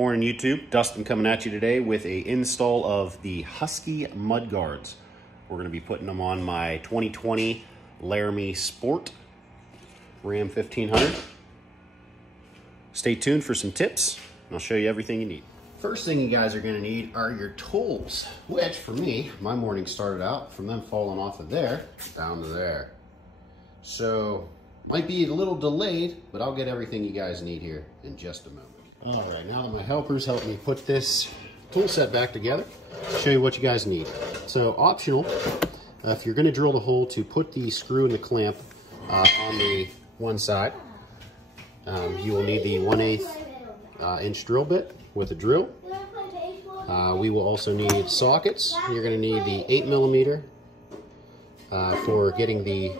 Morning YouTube, Dustin coming at you today with a install of the Husky mud guards. We're going to be putting them on my 2020 Laramie Sport Ram 1500. Stay tuned for some tips and I'll show you everything you need. First thing you guys are going to need are your tools, which for me, my morning started out from them falling off of there down to there. So might be a little delayed, but I'll get everything you guys need here in just a moment. All right, now that my helpers helped me put this tool set back together, I'll show you what you guys need. So optional, if you're going to drill the hole to put the screw and the clamp on the one side, you will need the 1/8 inch drill bit with a drill. We will also need sockets. You're going to need the 8mm for getting the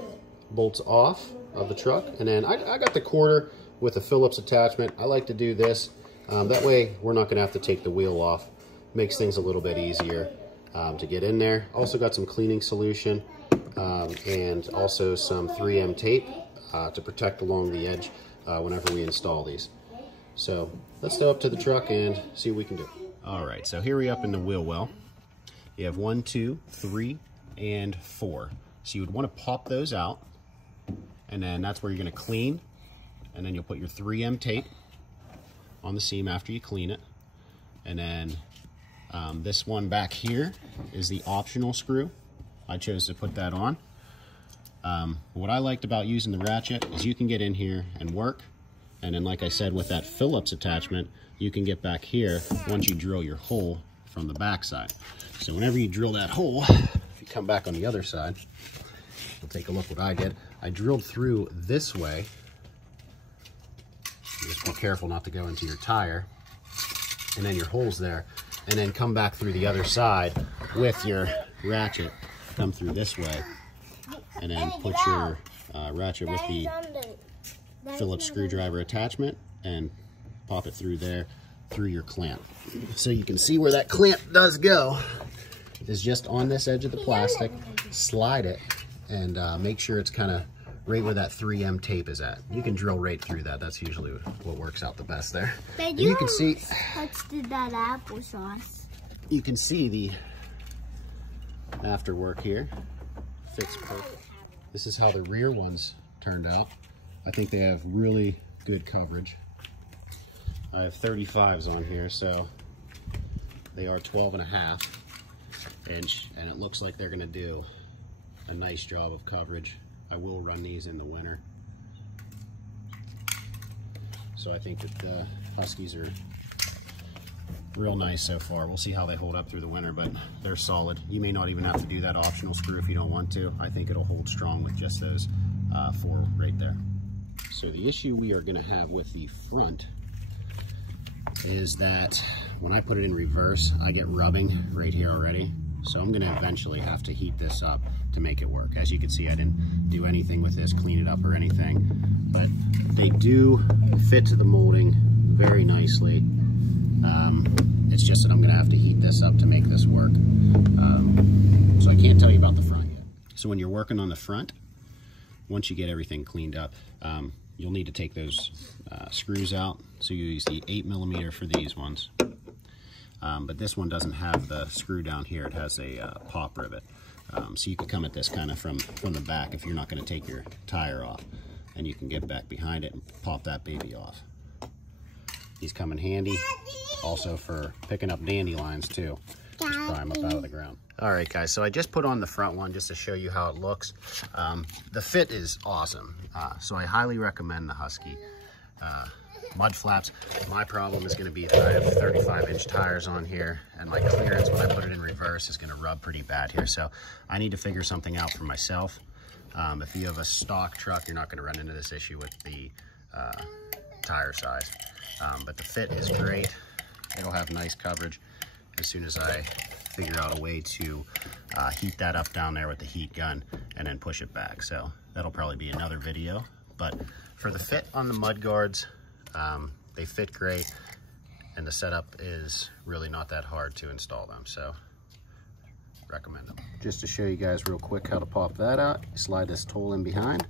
bolts off of the truck, and then I got the quarter with a Phillips attachment. I like to do this. That way we're not going to have to take the wheel off. Makes things a little bit easier to get in there. Also got some cleaning solution and also some 3M tape to protect along the edge whenever we install these. So let's go up to the truck and see what we can do. All right, so here we up in the wheel well. You have 1, 2, 3, and 4. So you would want to pop those out, and then that's where you're going to clean. And then you'll put your 3M tape on the seam after you clean it. And then this one back here is the optional screw. I chose to put that on. What I liked about using the ratchet is you can get in here and work. And then like I said, with that Phillips attachment, you can get back here once you drill your hole from the back side. So whenever you drill that hole, if you come back on the other side, we'll take a look what I did. I drilled through this way. Just be careful not to go into your tire, and then your hole's there, and then come back through the other side with your ratchet. Come through this way, and then put your ratchet with the Phillips screwdriver attachment and pop it through there, through your clamp. So you can see where that clamp does go is just on this edge of the plastic. Slide it and make sure it's kind of right where that 3M tape is at. You can drill right through that. That's usually what works out the best there. And you can see that applesauce. You can see the afterwork here. Fits perfect. This is how the rear ones turned out. I think they have really good coverage. I have 35s on here, so they are 12.5 inch, and it looks like they're going to do a nice job of coverage. I will run these in the winter. So I think that the Huskies are real nice so far. We'll see how they hold up through the winter, but they're solid. You may not even have to do that optional screw if you don't want to. I think it'll hold strong with just those 4 right there. So the issue we are gonna have with the front is that when I put it in reverse, I get rubbing right here already. So I'm gonna eventually have to heat this up to make it work. As you can see, I didn't do anything with this, clean it up or anything, but they do fit to the molding very nicely. It's just that I'm gonna have to heat this up to make this work. So I can't tell you about the front yet. So when you're working on the front, once you get everything cleaned up, you'll need to take those screws out. So you use the 8mm for these ones. But this one doesn't have the screw down here. It has a pop rivet. So you can come at this kind of from the back if you're not going to take your tire off. And you can get back behind it and pop that baby off. These come in handy also for picking up dandelions too. Just pry them up out of the ground. All right, guys, so I just put on the front one just to show you how it looks. The fit is awesome. So I highly recommend the Husky. Mud flaps. My problem is going to be that I have 35-inch tires on here, and my clearance when I put it in reverse is going to rub pretty bad here. So I need to figure something out for myself. If you have a stock truck, you're not going to run into this issue with the tire size. But the fit is great. It'll have nice coverage as soon as I figure out a way to heat that up down there with the heat gun and then push it back. So that'll probably be another video. But for the fit on the mud guards, they fit great, and the setup is really not that hard to install them, so recommend them. Just to show you guys real quick how to pop that out, you slide this tool in behind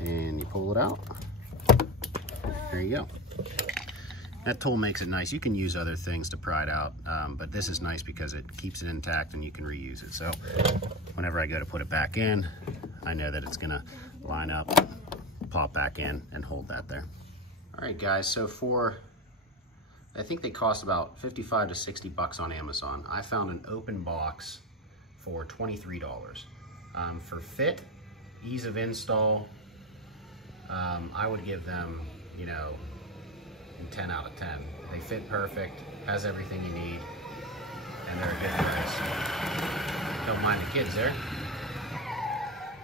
and you pull it out. There you go. That tool makes it nice. You can use other things to pry it out, but this is nice because it keeps it intact and you can reuse it. So whenever I go to put it back in, I know that it's gonna line up, pop back in, and hold that there. All right, guys, so I think they cost about 55 to 60 bucks on Amazon. I found an open box for $23. For fit, ease of install, I would give them, 10 out of 10. They fit perfect, has everything you need, and they're a good price. Don't mind the kids there.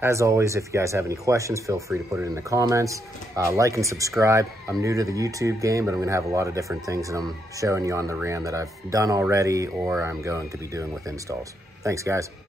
As always, if you guys have any questions, feel free to put it in the comments. Like and subscribe. I'm new to the YouTube game, but I'm gonna have a lot of different things that I'm showing you on the Ram that I've done already or I'm going to be doing with installs. Thanks, guys.